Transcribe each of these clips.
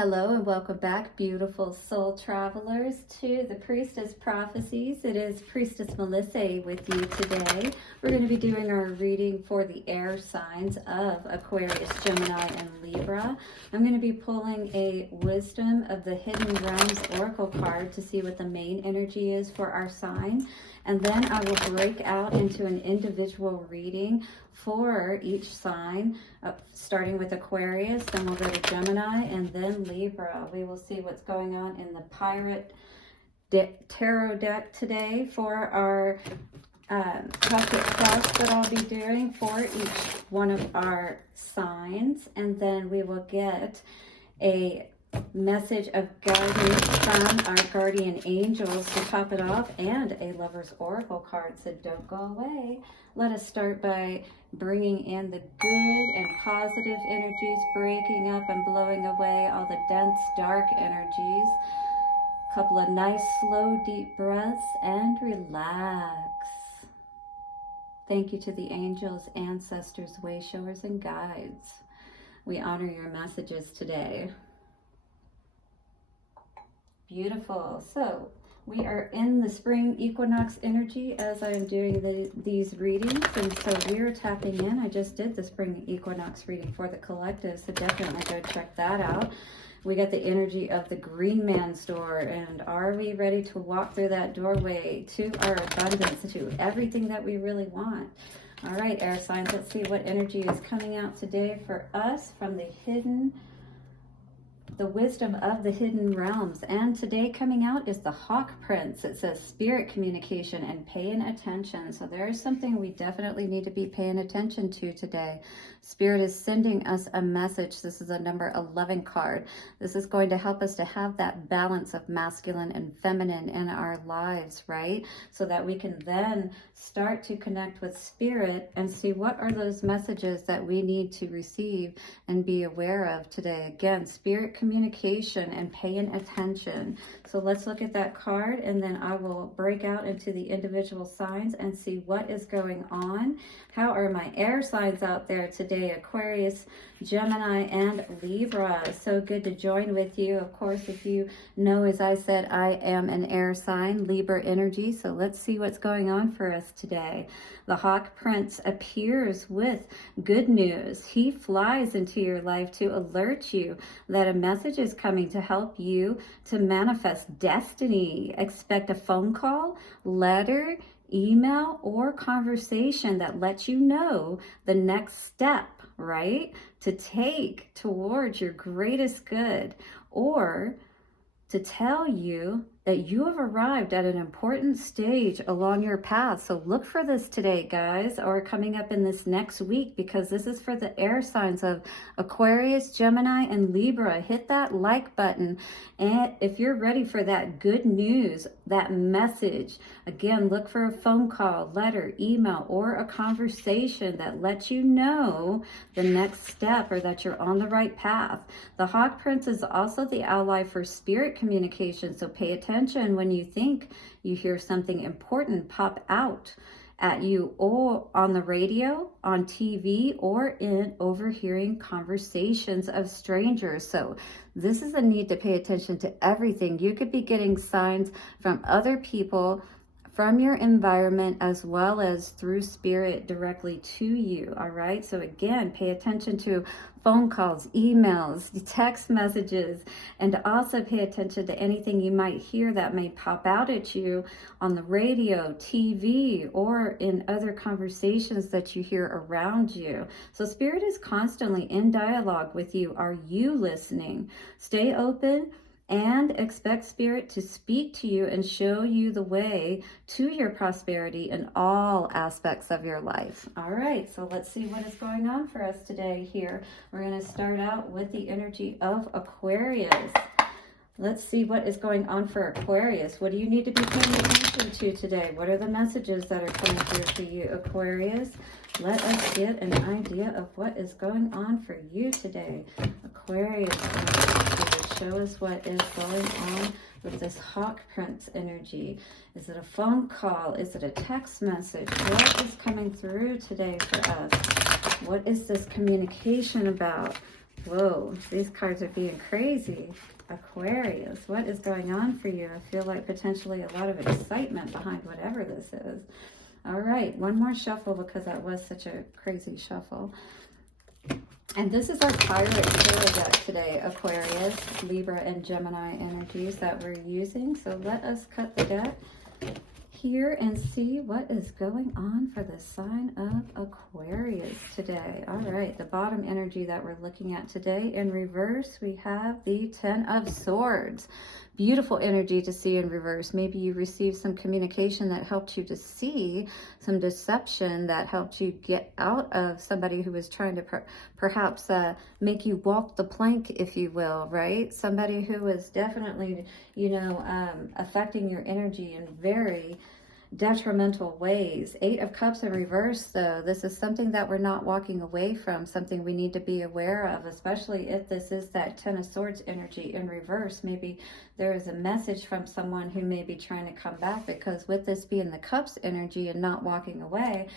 Hello and welcome back, beautiful soul travelers, to the Priestess Prophecies. It is Priestess Melissae with you today. We're going to be doing our reading for the air signs of Aquarius, Gemini, and Libra. I'm going to be pulling a Wisdom of the Hidden Realms Oracle card to see what the main energy is for our sign. And then I will break out into an individual reading for each sign, starting with Aquarius, then we'll go to Gemini, and then Libra. We will see what's going on in the Pirate Tarot deck today for our Pocket Plus that I'll be doing for each one of our signs. And then we will get a message of guidance from our guardian angels to top it off, and a Lover's Oracle card, so don't go away. Let us start by bringing in the good and positive energies, breaking up and blowing away all the dense, dark energies. A couple of nice, slow, deep breaths, and relax. Thank you to the angels, ancestors, way showers, and guides. We honor your messages today. Beautiful. So we are in the spring equinox energy as I am doing these readings, and so we're tapping in. I just did the spring equinox reading for the collective, so definitely go check that out. We got the energy of the Green Man store, and are we ready to walk through that doorway to our abundance, to everything that we really want? All right, air signs, let's see what energy is coming out today for us from the wisdom of the hidden realms. And today coming out is the Hawk Prince. It says spirit communication and paying attention. So there is something we definitely need to be paying attention to today. Spirit is sending us a message. This is a number 11 card. This is going to help us to have that balance of masculine and feminine in our lives, right? So that we can then start to connect with spirit and see what are those messages that we need to receive and be aware of today. Again, spirit communication and paying attention. So let's look at that card, and then I will break out into the individual signs and see what is going on. How are my air signs out there today? Aquarius, Gemini, and Libra. So good to join with you. Of course, if you know, as I said, I am an air sign, Libra energy. So let's see what's going on for us today. The Hawk Prince appears with good news. He flies into your life to alert you that a message is coming to help you to manifest destiny. Expect a phone call, letter, email, or conversation that lets you know the next step, right, to take towards your greatest good, or to tell you that you have arrived at an important stage along your path. So look for this today, guys, or coming up in this next week, because this is for the air signs of Aquarius, Gemini, and Libra. Hit that like button. And if you're ready for that good news, that message, again, look for a phone call, letter, email, or a conversation that lets you know the next step or that you're on the right path. The Hawk Prince is also the ally for spirit communication, so pay attention when you think you hear something important pop out at you, or on the radio, on TV, or in overhearing conversations of strangers. So this is a need to pay attention to everything. You could be getting signs from other people, from your environment, as well as through spirit directly to you. All right, so again, pay attention to phone calls, emails, text messages, and also pay attention to anything you might hear that may pop out at you on the radio, TV, or in other conversations that you hear around you. So spirit is constantly in dialogue with you. Are you listening? Stay open and expect spirit to speak to you and show you the way to your prosperity in all aspects of your life. All right, so let's see what is going on for us today here. We're going to start out with the energy of Aquarius. Let's see what is going on for Aquarius. What do you need to be paying attention to today? What are the messages that are coming through for you, Aquarius? Let us get an idea of what is going on for you today. Aquarius, show us what is going on with this Hawk Prince energy. Is it a phone call? Is it a text message? What is coming through today for us? What is this communication about? Whoa, these cards are being crazy. Aquarius, what is going on for you? I feel like potentially a lot of excitement behind whatever this is. All right, one more shuffle because that was such a crazy shuffle. And this is our Pirate Tarot deck today, Aquarius, Libra, and Gemini energies that we're using. So let us cut the deck here and see what is going on for the sign of Aquarius today. All right, the bottom energy that we're looking at today in reverse, we have the Ten of Swords. Beautiful energy to see in reverse. Maybe you received some communication that helped you to see some deception, that helped you get out of somebody who was trying to perhaps make you walk the plank, if you will, right? Somebody who was definitely, affecting your energy in very detrimental ways. Eight of Cups in reverse, though. This is something that we're not walking away from, something we need to be aware of, especially if this is that Ten of Swords energy in reverse. Maybe there is a message from someone who may be trying to come back, because with this being the Cups energy and not walking away,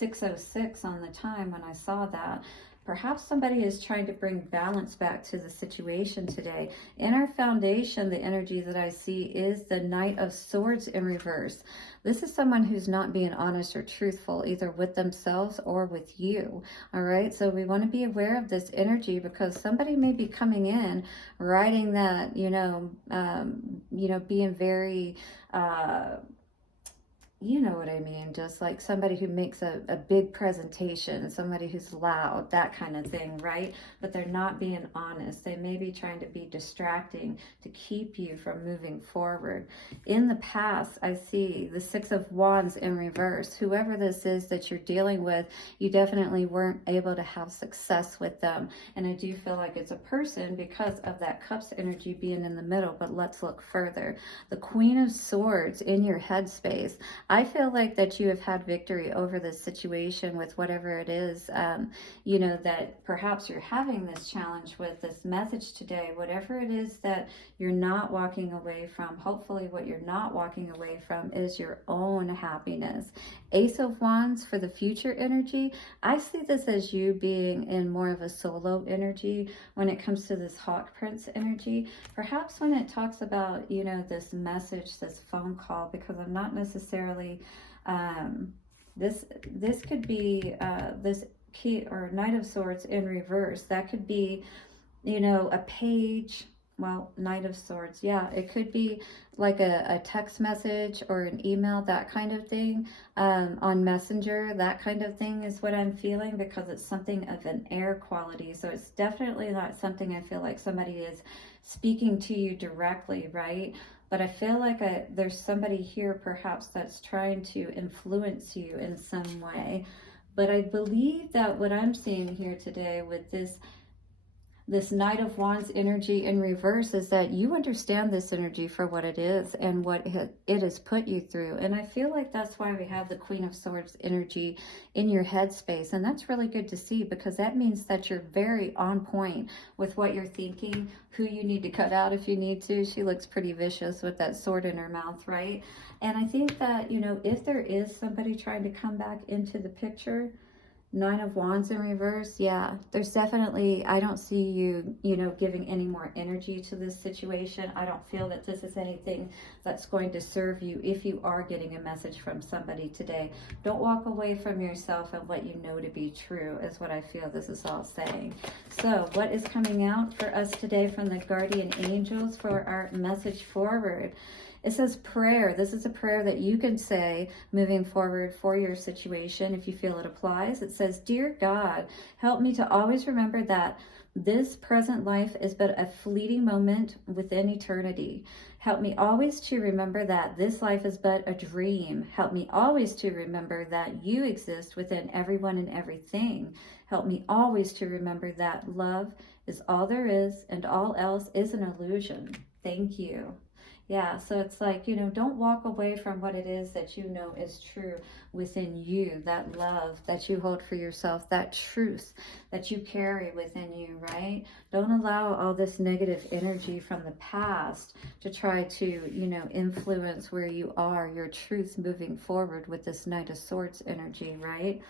6:06 on the time when I saw that, perhaps somebody is trying to bring balance back to the situation today. In our foundation, the energy that I see is the Knight of Swords in reverse. This is someone who's not being honest or truthful, either with themselves or with you. All right, so we want to be aware of this energy, because somebody may be coming in, writing that, being very, you know what I mean, just like somebody who makes a big presentation, somebody who's loud, that kind of thing, right? But they're not being honest. They may be trying to be distracting to keep you from moving forward. In the past, I see the Six of Wands in reverse. Whoever this is that you're dealing with, you definitely weren't able to have success with them. And I do feel like it's a person because of that Cups energy being in the middle. But let's look further. The Queen of Swords in your headspace. I feel like that you have had victory over this situation with whatever it is, that perhaps you're having this challenge with, this message today, whatever it is that you're not walking away from. Hopefully what you're not walking away from is your own happiness. Ace of Wands for the future energy. I see this as you being in more of a solo energy when it comes to this Hawk Prince energy. Perhaps when it talks about, this message, this phone call, because I'm not necessarily this could be this key or Knight of Swords in reverse. That could be, a page. Well, Knight of Swords, yeah, it could be like a text message or an email, that kind of thing, on Messenger, that kind of thing is what I'm feeling, because it's something of an air quality. So it's definitely not something I feel like somebody is speaking to you directly, right? But I feel like there's somebody here perhaps that's trying to influence you in some way. But I believe that what I'm seeing here today with this Knight of Wands energy in reverse is that you understand this energy for what it is and what it has put you through. And I feel like that's why we have the Queen of Swords energy in your headspace. And that's really good to see, because that means that you're very on point with what you're thinking, who you need to cut out if you need to. She looks pretty vicious with that sword in her mouth, right? And I think that, if there is somebody trying to come back into the picture, Nine of Wands in reverse, yeah, there's definitely, I don't see you, giving any more energy to this situation. I don't feel that this is anything that's going to serve you if you are getting a message from somebody today. Don't walk away from yourself and what you know to be true is what I feel this is all saying. So what is coming out for us today from the guardian angels for our message forward? It says prayer. This is a prayer that you can say moving forward for your situation if you feel it applies. It says, "Dear God, help me to always remember that this present life is but a fleeting moment within eternity. Help me always to remember that this life is but a dream. Help me always to remember that you exist within everyone and everything. Help me always to remember that love is all there is and all else is an illusion. Thank you." Yeah, so it's like, don't walk away from what it is that you know is true within you, that love that you hold for yourself, that truth that you carry within you, right? Don't allow all this negative energy from the past to try to, influence where you are, your truth moving forward with this Knight of Swords energy, right?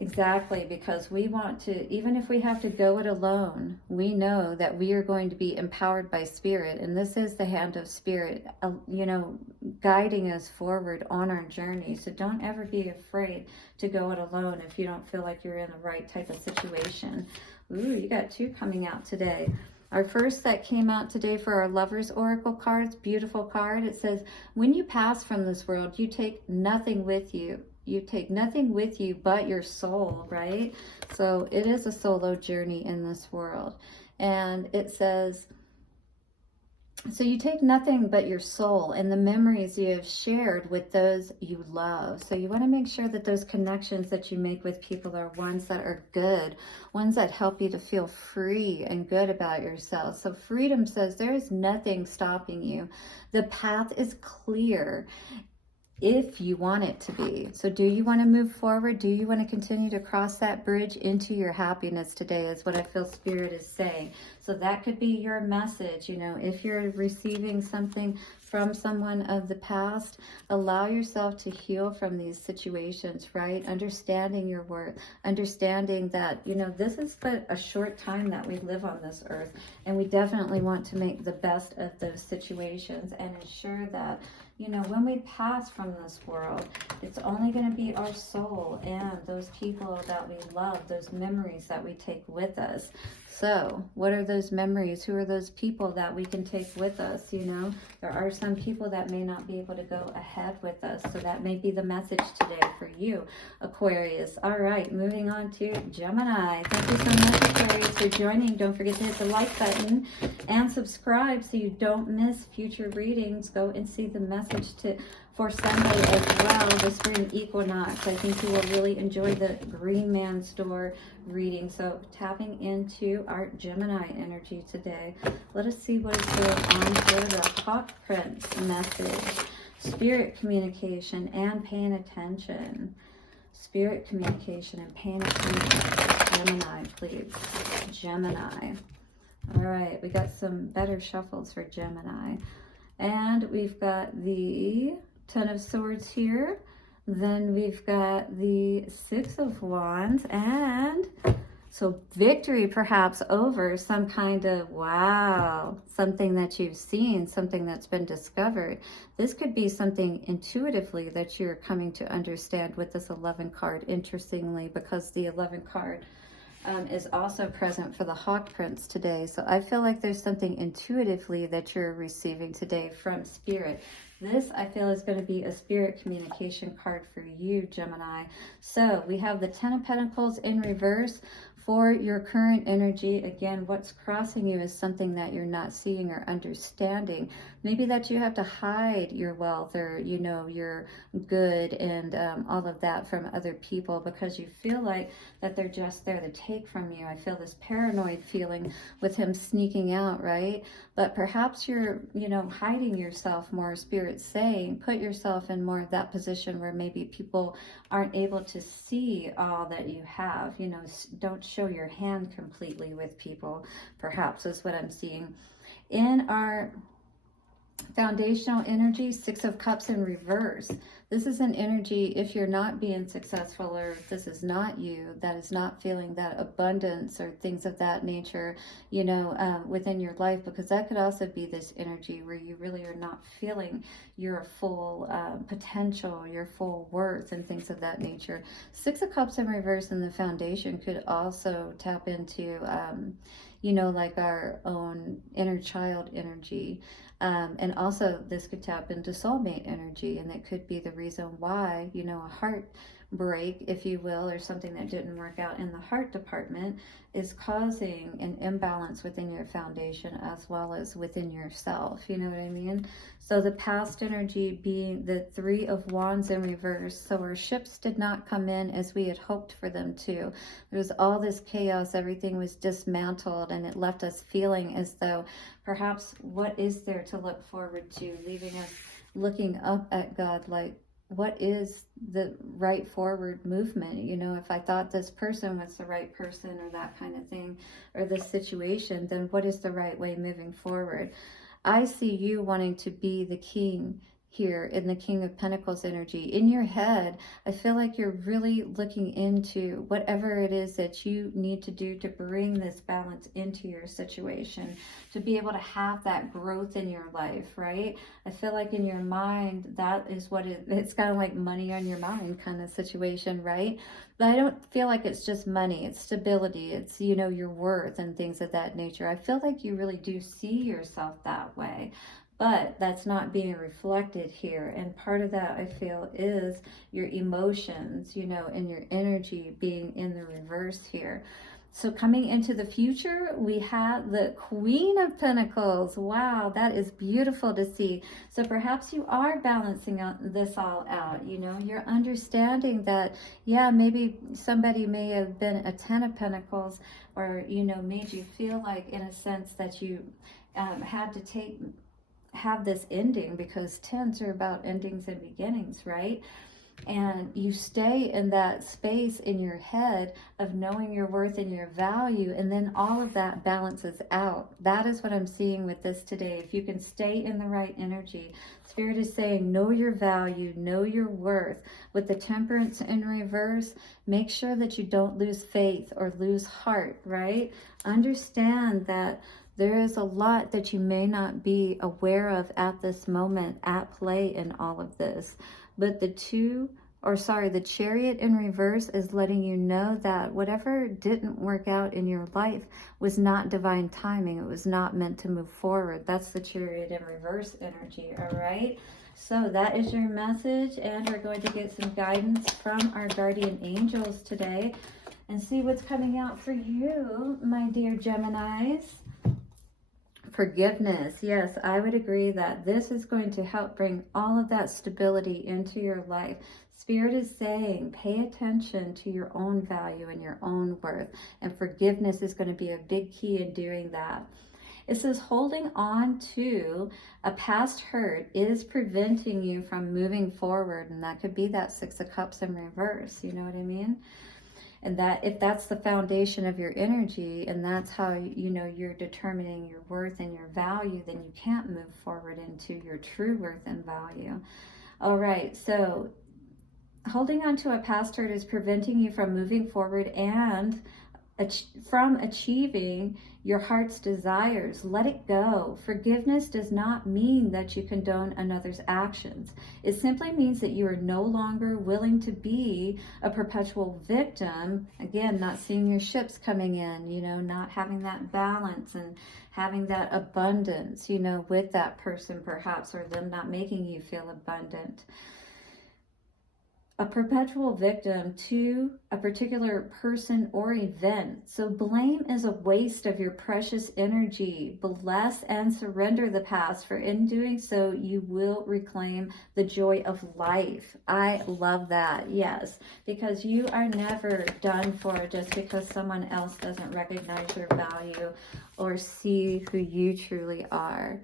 Exactly, because we want to, even if we have to go it alone, we know that we are going to be empowered by Spirit. And this is the hand of Spirit, you know, guiding us forward on our journey. So don't ever be afraid to go it alone if you don't feel like you're in the right type of situation. Ooh, you got 2 coming out today. Our first that came out today for our Lovers Oracle cards, beautiful card. It says, when you pass from this world, you take nothing with you. You take nothing with you but your soul, right? So it is a solo journey in this world. And it says, so you take nothing but your soul and the memories you have shared with those you love. So you want to make sure that those connections that you make with people are ones that are good, ones that help you to feel free and good about yourself. So freedom says there is nothing stopping you. The path is clear if you want it to be. So do you want to move forward? Do you want to continue to cross that bridge into your happiness today, is what I feel Spirit is saying. So that could be your message. You know, if you're receiving something from someone of the past, allow yourself to heal from these situations, right? Understanding your worth, understanding that, you know, this is but a short time that we live on this earth, and we definitely want to make the best of those situations and ensure that, you know, when we pass from this world, it's only going to be our soul and those people that we love, those memories that we take with us. So what are those memories? Who are those people that we can take with us? You know, there are some people that may not be able to go ahead with us. So that may be the message today for you, Aquarius. All right, moving on to Gemini. Thank you so much, Aquarius, for joining. Don't forget to hit the like button and subscribe so you don't miss future readings. Go and see the message for Sunday as well, the spring equinox. I think you will really enjoy the Green Man Store reading. So tapping into our Gemini energy today. Let us see what is going on for the Hawk Prince message. Spirit communication and paying attention. Spirit communication and paying attention. Gemini, please. Gemini. All right, we got some better shuffles for Gemini. And we've got the Ten of Swords here. Then we've got the Six of Wands. And so victory perhaps over some kind of, wow, something that you've seen, something that's been discovered. This could be something intuitively that you're coming to understand with this 11 card, interestingly, because the 11 card is also present for the Hawk Prince today. So I feel like there's something intuitively that you're receiving today from Spirit. This, I feel, is going to be a Spirit communication card for you, Gemini. So we have the Ten of Pentacles in reverse for your current energy. Again, what's crossing you is something that you're not seeing or understanding. Maybe that you have to hide your wealth or, you know, your good and all of that from other people because you feel like that they're just there to take from you. I feel this paranoid feeling with him sneaking out, right? But perhaps you're, you know, hiding yourself more, Spirit's saying. Put yourself in more of that position where maybe people aren't able to see all that you have. You know, don't show your hand completely with people, perhaps, is what I'm seeing. In our foundational energy, Six of Cups in reverse. This is an energy, if you're not being successful or if this is not you, that is not feeling that abundance or things of that nature, you know, within your life, because that could also be this energy where you really are not feeling your full potential, your full worth and things of that nature. Six of Cups in reverse in the foundation could also tap into, you know, like our own inner child energy. And also this could tap into soulmate energy, and it could be the reason why, you know, a heartbreak, if you will, or something that didn't work out in the heart department is causing an imbalance within your foundation as well as within yourself. You know what I mean? So the past energy being the Three of Wands in reverse. So our ships did not come in as we had hoped for them to. There was all this chaos. Everything was dismantled, and it left us feeling as though perhaps what is there to look forward to, leaving us looking up at God like, what is the right forward movement? You know, if I thought this person was the right person or that kind of thing, or this situation, then what is the right way moving forward? I see you wanting to be the king here in the King of Pentacles energy. In your head, I feel like you're really looking into whatever it is that you need to do to bring this balance into your situation, to be able to have that growth in your life, right? I feel like in your mind, that is what it's kind of like money on your mind kind of situation, right? But I don't feel like it's just money. It's stability. It's, you know, your worth and things of that nature. I feel like you really do see yourself that way. But that's not being reflected here. And part of that, I feel, is your emotions, you know, and your energy being in the reverse here. So coming into the future, we have the Queen of Pentacles. Wow, that is beautiful to see. So perhaps you are balancing out this all out. You know, you're understanding that, yeah, maybe somebody may have been a 10 of Pentacles, or, you know, made you feel like, in a sense, that you had to have this ending, because 10s are about endings and beginnings, right? And you stay in that space in your head of knowing your worth and your value, and then all of that balances out. That is what I'm seeing with this today. If you can stay in the right energy, Spirit is saying know your value, know your worth. With the Temperance in reverse, make sure that you don't lose faith or lose heart, right? Understand that there is a lot that you may not be aware of at this moment at play in all of this. But the Chariot in reverse is letting you know that whatever didn't work out in your life was not divine timing. It was not meant to move forward. That's the Chariot in reverse energy, all right? So that is your message, and we're going to get some guidance from our guardian angels today and see what's coming out for you, my dear Geminis. Forgiveness. Yes, I would agree that this is going to help bring all of that stability into your life. Spirit is saying pay attention to your own value and your own worth, and forgiveness is going to be a big key in doing that. It says holding on to a past hurt is preventing you from moving forward, and that could be that 6 of Cups in reverse. You know what I mean? And that if that's the foundation of your energy, and that's how, you know, you're determining your worth and your value, then you can't move forward into your true worth and value. All right, so holding on to a past hurt is preventing you from moving forward and from achieving your heart's desires. Let it go. Forgiveness does not mean that you condone another's actions. It simply means that you are no longer willing to be a perpetual victim. Again, not seeing your ships coming in, you know, not having that balance and having that abundance, you know, with that person perhaps, or them not making you feel abundant. A perpetual victim to a particular person or event. So blame is a waste of your precious energy. Bless and surrender the past, for in doing so, you will reclaim the joy of life. I love that, yes, because you are never done for just because someone else doesn't recognize your value or see who you truly are.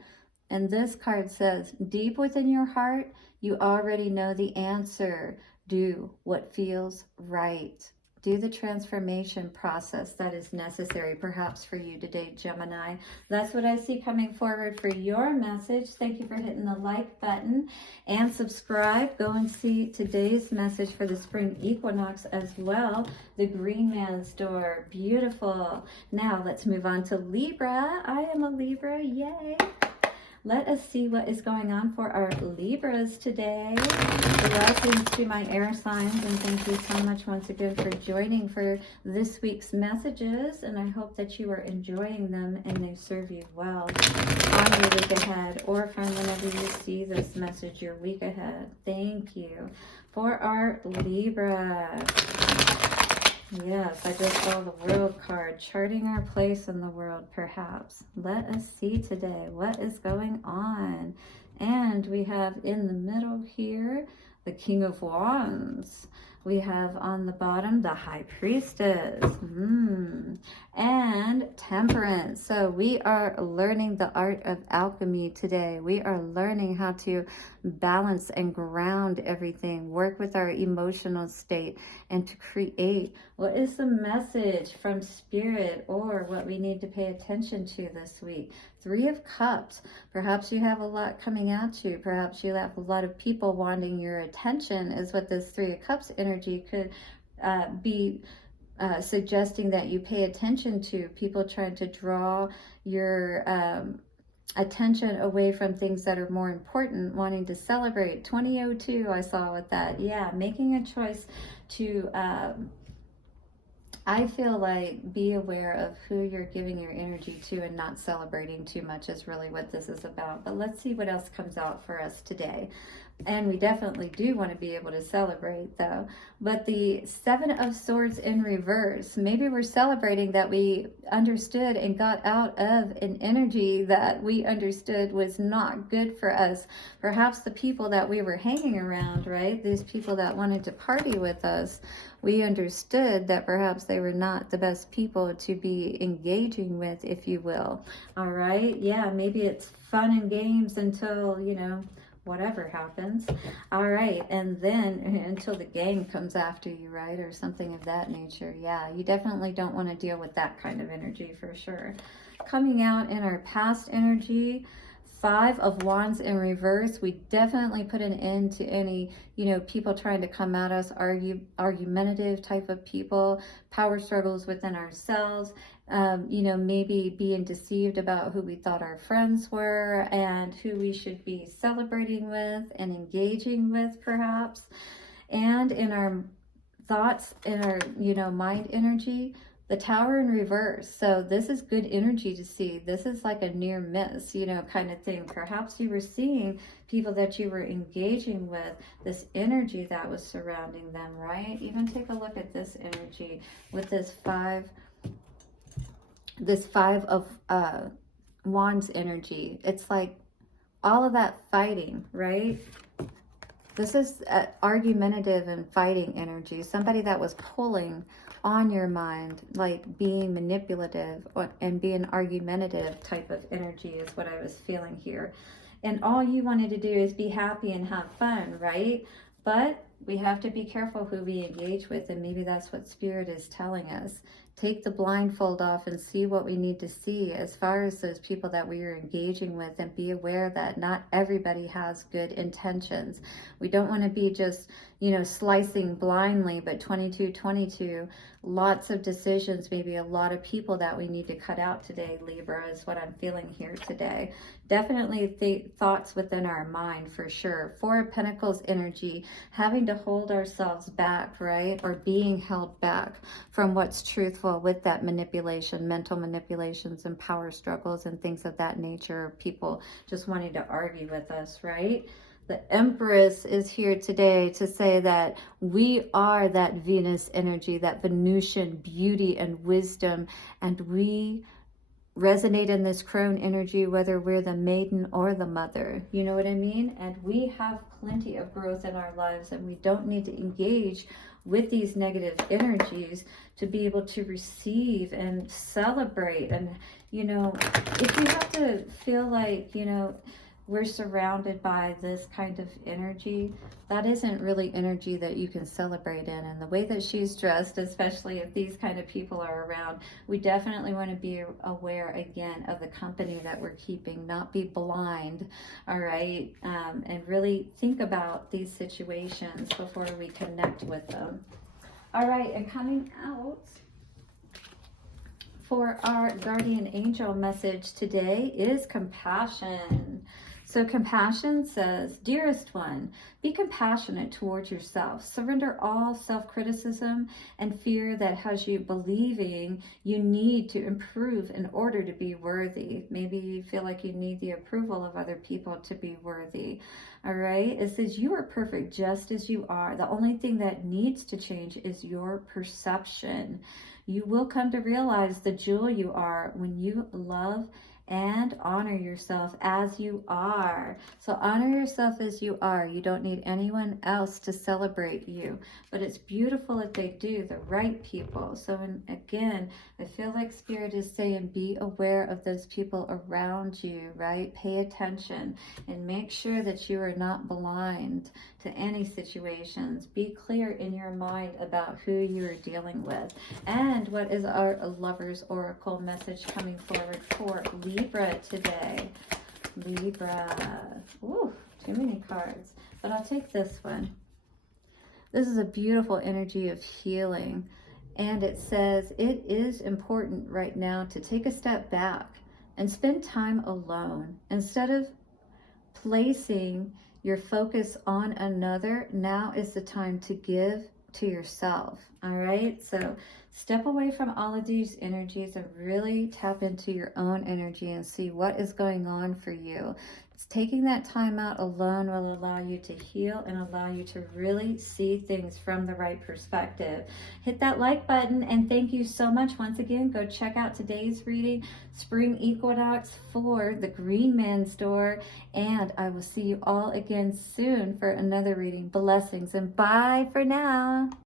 And this card says, deep within your heart, you already know the answer. Do what feels right. Do the transformation process that is necessary, perhaps for you today, Gemini. That's what I see coming forward for your message. Thank you for hitting the like button and subscribe. Go and see today's message for the spring equinox as well. The Green Man's Door. Beautiful. Now let's move on to Libra. I am a Libra. Yay. Let us see what is going on for our Libras today. Blessings to my air signs, and thank you so much once again for joining for this week's messages, and I hope that you are enjoying them and they serve you well on your week ahead, or from whenever you see this message your week ahead. Thank you. For our Libra, yes, I just saw the World card, charting our place in the world, perhaps. Let us see today what is going on. And we have in the middle here, the King of Wands. We have on the bottom, the High Priestess. and Temperance. So we are learning the art of alchemy today. We are learning how to balance and ground everything, work with our emotional state, and to create. What is the message from Spirit, or what we need to pay attention to this week? Three of Cups. Perhaps you have a lot coming at you. Perhaps you have a lot of people wanting your attention, is what this Three of Cups energy could be suggesting that you pay attention to. People trying to draw your attention away from things that are more important, wanting to celebrate. 2002 I saw with that. Yeah, making a choice to I feel like be aware of who you're giving your energy to and not celebrating too much is really what this is about. But let's see what else comes out for us today. And we definitely do want to be able to celebrate, though. But the Seven of Swords in reverse, maybe we're celebrating that we understood and got out of an energy that we understood was not good for us. Perhaps the people that we were hanging around, right? These people that wanted to party with us, we understood that perhaps they were not the best people to be engaging with, if you will. All right. Yeah, maybe it's fun and games until, you know, whatever happens. All right. And then until the gang comes after you, right? Or something of that nature. Yeah, you definitely don't want to deal with that kind of energy for sure. Coming out in our past energy, Five of Wands in reverse. We definitely put an end to any, you know, people trying to come at us, argumentative type of people, power struggles within ourselves, you know, maybe being deceived about who we thought our friends were and who we should be celebrating with and engaging with, perhaps. And in our thoughts, in our, you know, mind energy, the Tower in reverse. So this is good energy to see. This is like a near miss, you know, kind of thing. Perhaps you were seeing people that you were engaging with, this energy that was surrounding them, right? Even take a look at this energy with this five of Wands energy. It's like all of that fighting, right? This is argumentative and fighting energy. Somebody that was pulling on your mind, like being manipulative and being argumentative type of energy is what I was feeling here. And all you wanted to do is be happy and have fun, right? But we have to be careful who we engage with, and maybe that's what Spirit is telling us. Take the blindfold off and see what we need to see as far as those people that we are engaging with, and be aware that not everybody has good intentions. We don't want to be just, you know, slicing blindly, but 2222, lots of decisions, maybe a lot of people that we need to cut out today, Libra, is what I'm feeling here today. Definitely thoughts within our mind for sure. Four of Pentacles energy, having to hold ourselves back, right? Or being held back from what's truthful with that manipulation, mental manipulations and power struggles and things of that nature. People just wanting to argue with us, right? The Empress is here today to say that we are that Venus energy, that Venusian beauty and wisdom, and we resonate in this crone energy, whether we're the maiden or the mother. You know what I mean? And we have plenty of growth in our lives, and we don't need to engage with these negative energies to be able to receive and celebrate. And, you know, if you have to feel like, you know, we're surrounded by this kind of energy, that isn't really energy that you can celebrate in. And the way that she's dressed, especially if these kind of people are around, we definitely want to be aware again of the company that we're keeping, not be blind, all right? And really think about these situations before we connect with them. All right, and coming out for our guardian angel message today is compassion. So compassion says, dearest one, be compassionate towards yourself. Surrender all self-criticism and fear that has you believing you need to improve in order to be worthy. Maybe you feel like you need the approval of other people to be worthy. All right. It says you are perfect just as you are. The only thing that needs to change is your perception. You will come to realize the jewel you are when you love and honor yourself as you are. So honor yourself as you are. You don't need anyone else to celebrate you, but it's beautiful if they do, the right people. So again, I feel like Spirit is saying be aware of those people around you, right? Pay attention and make sure that you are not blind to any situations. Be clear in your mind about who you are dealing with. And what is our Lover's Oracle message coming forward for Libra today? Libra. Ooh, too many cards. But I'll take this one. This is a beautiful energy of healing. And it says it is important right now to take a step back and spend time alone. Instead of placing your focus on another, now is the time to give to yourself. All right, so step away from all of these energies and really tap into your own energy and see what is going on for you. It's taking that time out alone will allow you to heal and allow you to really see things from the right perspective. Hit that like button, and thank you so much. Once again, go check out today's reading, Spring Equinox for the Green Man store, and I will see you all again soon for another reading. Blessings and bye for now.